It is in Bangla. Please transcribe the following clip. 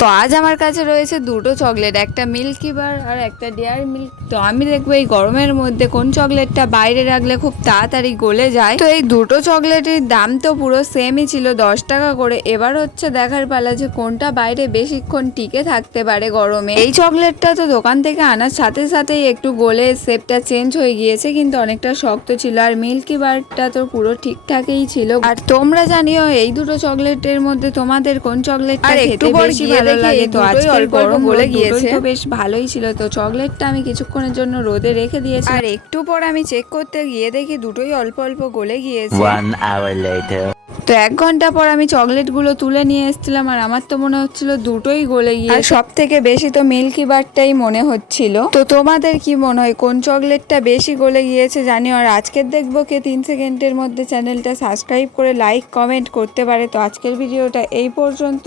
তো আজ আমার কাছে রয়েছে দুটো চকলেট, একটা মিল্কি বার আর একটা ডেয়ারি মিল্ক। তো আমি দেখবো এই গরমের মধ্যে কোন চকলেটটা বাইরে রাখলে খুব তাড়াতাড়ি গলে যায়। তো এই দুটো চকলেটের দাম তো পুরো সেমই ছিল, 10 টাকা করে। এবার হচ্ছে দেখার পালা যে কোনটা বাইরে বেশিক্ষণ টিকে থাকতে পারে গরমে। এই চকলেটটা তো দোকান থেকে আনার সাথে সাথেই একটু গলে শেপটা চেঞ্জ হয়ে গিয়েছে, কিন্তু অনেকটা শক্ত ছিল। আর মিল্কি বারটা তো পুরো ঠিকঠাকই ছিল। আর তোমরা জানিও এই দুটো চকলেটের মধ্যে তোমাদের কোন চকলেটটা খেতে বেশি ভালো লাগে। তো আজকে অল্প অল্প গলে গিয়েছে, তো বেশ ভালোই ছিল। তো চকলেটটা আমি কিছুক্ষণের জন্য রোদে রেখে দিয়েছি, আর একটু পর আমি চেক করতে গিয়ে দেখি দুটোই অল্প অল্প গলে গিয়েছে। 1 hour later. তো 1 ঘন্টা পর আমি চকলেটগুলো তুলে নিয়ে এসেছিলাম, আর আমার তো মনে হচ্ছিল দুটোই গলে গিয়ে, সব থেকে বেশি তো মিল্কি বারটাই মনে হচ্ছিল। তো তোমাদের কি মনে হয় কোন চকলেটটা বেশি গলে গিয়েছে জানিও। আর আজকের দেখবো কে 3 সেকেন্ডের মধ্যে চ্যানেলটা সাবস্ক্রাইব করে লাইক কমেন্ট করতে পারে। তো আজকের ভিডিওটা এই পর্যন্ত।